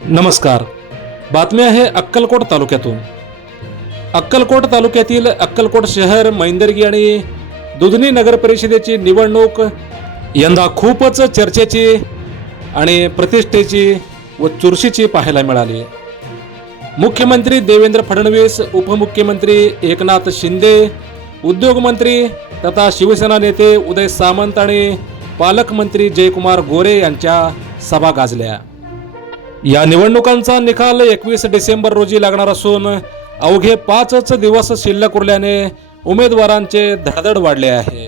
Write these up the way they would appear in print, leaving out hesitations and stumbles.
नमस्कार. बातमी आहे अक्कलकोट तालुक्यातून. अक्कलकोट तालुक्यातील अक्कलकोट शहर, मैंदर्गी आणि दुधनी नगर परिषदेची निवडणूक यंदा खूपच चर्चेची आणि प्रतिष्ठेची व चुरशीची पाहायला मिळाली. मुख्यमंत्री देवेंद्र फडणवीस, उपमुख्यमंत्री एकनाथ शिंदे, उद्योगमंत्री तथा शिवसेना नेते उदय सामंत आणि पालकमंत्री जयकुमार गोरे यांच्या सभा गाजल्या. या निवडणुकांचा निकाल 21 डिसेंबर रोजी लागणार असून अवघे 5च दिवस शिल्लक उरल्याने उमेदवारांचे धडधड वाढले आहे.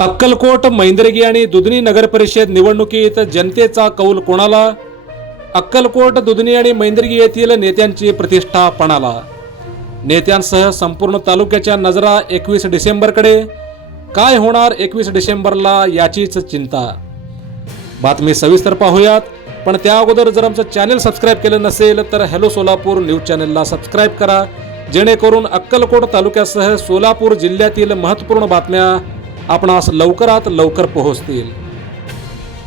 अक्कलकोट, मैंदर्गी आणि दुधनी नगर परिषद निवडणुकीत जनतेचा कौल कोणाला? अक्कलकोट, दुधनी आणि मैंदर्गी येथील नेत्यांची प्रतिष्ठा पणाला. नेत्यांसह संपूर्ण तालुक्याच्या नजरा 21 डिसेंबरकडे. काय होणार 21 डिसेंबरला याचीच चिंता. बातमी सविस्तर पाहूयात, पण त्या अगोदर जर आमचं चॅनल सबस्क्राईब केलं नसेल तर हॅलो सोलापूर न्यूज चॅनलला सबस्क्राईब करा, जेणेकरून अक्कलकोट तालुक्यासह सोलापूर जिल्ह्यातील महत्त्वपूर्ण बातम्या आपणास लवकरात लवकर पोहोचतील.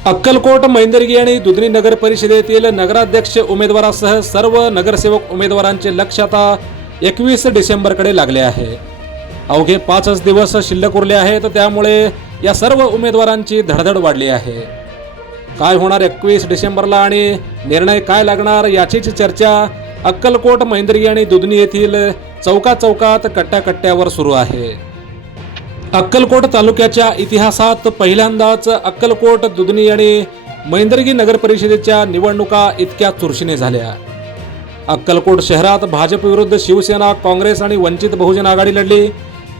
अक्कलकोट, मैंदर्गी आणि दुधनी नगर परिषदेतील नगराध्यक्ष उमेदवारासह सर्व नगरसेवक उमेदवारांचे लक्ष आता 21 डिसेंबरकडे लागले आहे. अवघे 5च दिवस शिल्लक उरले आहेत, त्यामुळे या सर्व उमेदवारांची धडधड वाढली आहे. काय होणार 21 डिसेंबरला आणि निर्णय काय लागणार याचीच चर्चा अक्कलकोट, मैंदर्गी आणि दुधनी येथील चौकात कट्ट्याकट्ट्यावर सुरू आहे. अक्कलकोट तालुक्याच्या इतिहासात पहिल्यांदाच अक्कलकोट, दुधनी आणि मैंदर्गी नगर परिषदेच्या निवडणुका इतक्या चुरशीने झाल्या. अक्कलकोट शहरात भाजप विरुद्ध शिवसेना, काँग्रेस आणि वंचित बहुजन आघाडी लढली.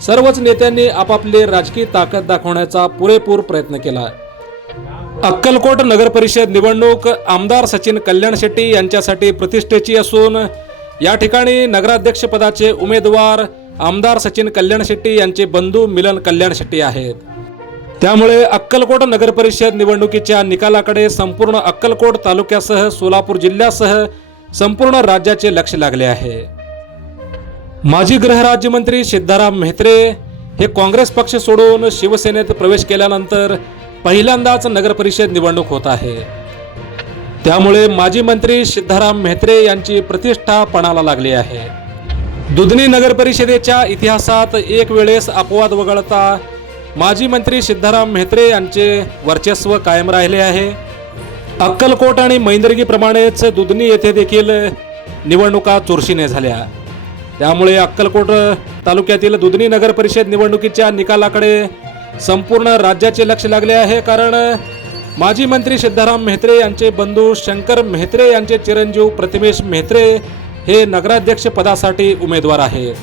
सर्वच नेत्यांनी आपापली राजकीय ताकद दाखवण्याचा पुरेपूर प्रयत्न केला. अक्कलकोट नगर परिषद निवडणूक आमदार सचिन कल्याण शेट्टी यांच्यासाठी प्रतिष्ठेची असून या ठिकाणी नगराध्यक्ष पदाचे उमेदवार आमदार सचिन कल्याण शेट्टी यांचे बंधू मिलन कल्याण शेट्टी आहेत. त्यामुळे अक्कलकोट नगर परिषद निवडणुकीच्या निकालाकडे संपूर्ण अक्कलकोट तालुक्यासह सोलापूर जिल्ह्यासह संपूर्ण राज्याचे लक्ष लागले आहे. माजी गृहराज्यमंत्री सिद्धाराम म्हेत्रे हे काँग्रेस पक्ष सोडून शिवसेनेत प्रवेश केल्यानंतर पहिल्यांदाच नगर परिषद निवडणूक होत आहे. त्यामुळे माजी मंत्री सिद्धाराम म्हेत्रे यांची प्रतिष्ठा पणाला लागली आहे. दुधनी नगर परिषदेच्या इतिहासात एक वेळेस अपवाद वगळता माजी मंत्री सिद्धाराम म्हेत्रे यांचे वर्चस्व कायम राहिले आहे. अक्कलकोट आणि मैंदर्गी प्रमाणेच दुधनी येथे देखील निवडणुका चुरशीने झाल्या. त्यामुळे अक्कलकोट तालुक्यातील दुधनी नगर परिषद निवडणुकीच्या निकालाकडे संपूर्ण राज्याचे लक्ष लागले आहे. कारण माजी मंत्री सिद्धाराम म्हेत्रे यांचे बंधू शंकर म्हेत्रे यांचे चिरंजीव प्रतिमेश म्हेत्रे हे नगराध्यक्ष पदासाठी उमेदवार आहेत.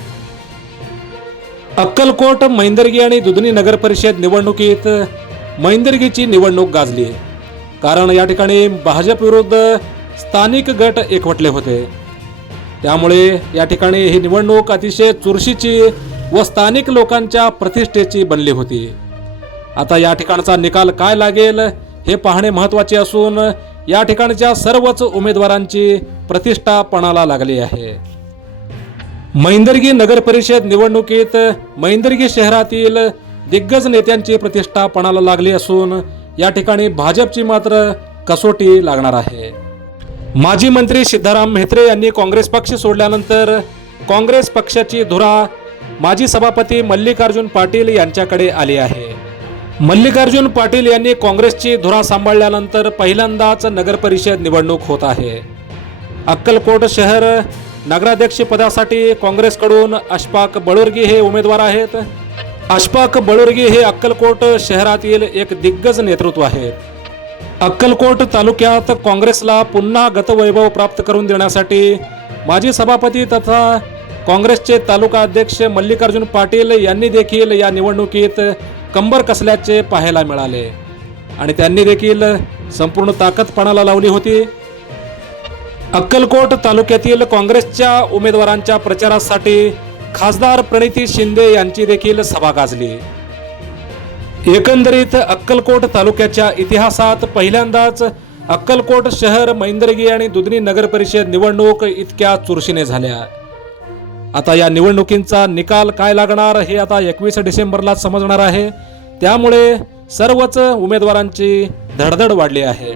अक्कलकोट, मैंदर्गी आणि दुधनी नगर परिषद निवडणुकीत मैंदर्गीची निवडणूक गाजली. कारण या ठिकाणी भाजप विरुद्ध स्थानिक गट एकवटले होते. त्यामुळे या ठिकाणी ही निवडणूक अतिशय चुरशीची व स्थानिक लोकांच्या प्रतिष्ठेची बनली होती. आता या ठिकाणचा निकाल काय लागेल हे पाहणे महत्त्वाचे असून या ठिकाणच्या सर्वच उमेदवारांची प्रतिष्ठा पणाला लागली आहे. मैंदर्गी नगर परिषद निवडणुकीत मैंदर्गी शहरातील दिग्गज नेत्यांची प्रतिष्ठा पणाला लागली असून या ठिकाणी भाजपची मात्र कसोटी लागणार आहे. माजी मंत्री सिद्धाराम म्हेत्रे यांनी काँग्रेस पक्ष सोडल्यानंतर काँग्रेस पक्षाची धुरा माजी सभापती मल्लिकार्जुन पाटील यांच्याकडे आली आहे. मल्लिकार्जुन पाटील यांनी काँग्रेसची धुरा सांभाळल्यानंतर पहिल्यांदाच नगर परिषद निवडणूक होत आहे. अक्कलकोट शहर नगराध्यक्ष पदासाठी काँग्रेसकडून अशफाक बळुर्गी हे उमेदवार आहेत. अशफाक बळुर्गी हे अक्कलकोट शहरातील एक दिग्गज नेतृत्व आहेत. अक्कलकोट तालुक्यात काँग्रेसला पुन्हा गतवैभव प्राप्त करून देण्यासाठी माजी सभापती तथा काँग्रेसचे तालुका अध्यक्ष मल्लिकार्जुन पाटील यांनी देखील या निवडणुकीत कंबर कसल्याचे पाहायला मिळाले आणि त्यांनी देखील संपूर्ण ताकद पणाला लावली होती. अक्कलकोट तालुक्यातील काँग्रेसच्या उमेदवारांच्या प्रचारासाठी खासदार प्रणिती शिंदे यांची देखील सभा गाजली. एकंदरीत अक्कलकोट तालुक्याच्या इतिहासात पहिल्यांदाच अक्कलकोट शहर, मैंदर्गी आणि दुधनी नगर परिषद निवडणूक इतक्या चुरशीने झाल्या. आता या निवडणुकींचा निकाल काय लागणार हे आता 21 डिसेंबरला समजणार आहे. त्यामुळे सर्वच उमेदवारांची धडधड वाढली आहे.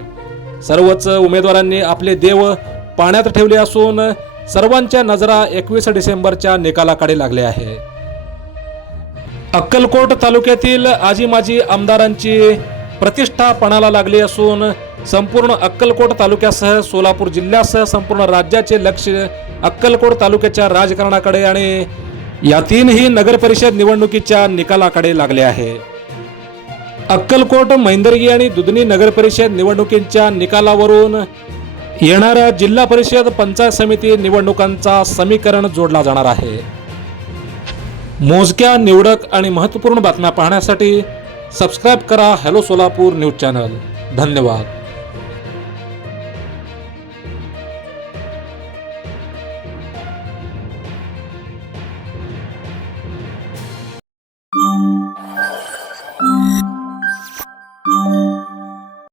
सर्वच उमेदवारांनी आपले देव पाण्यात ठेवले असून सर्वांच्या नजरा 21 डिसेंबरच्या निकालाकडे लागले आहे. अक्कलकोट तालुक्यातील आजी माजी आमदारांची प्रतिष्ठा पणाला लागली असून संपूर्ण अक्कलकोट तालुक्यासह सोलापूर जिल्ह्यासह संपूर्ण राज्याचे लक्ष अक्कलकोट तालुक्याच्या राजकारणाकडे आणि या तीनही नगर परिषद निवडणुकीच्या निकालाकडे लागले आहे. अक्कलकोट, मैंदर्गी आणि दुधनी नगर परिषद निवडणुकीच्या निकालावरून येणाऱ्या जिल्हा परिषद पंचायत समिती निवडणुकांचा समीकरण जोडला जाणार आहे. मोजक्या, निवडक आणि महत्त्वपूर्ण बातम्या पाहण्यासाठी सबस्क्राईब करा हॅलो सोलापूर न्यूज चॅनल. धन्यवाद.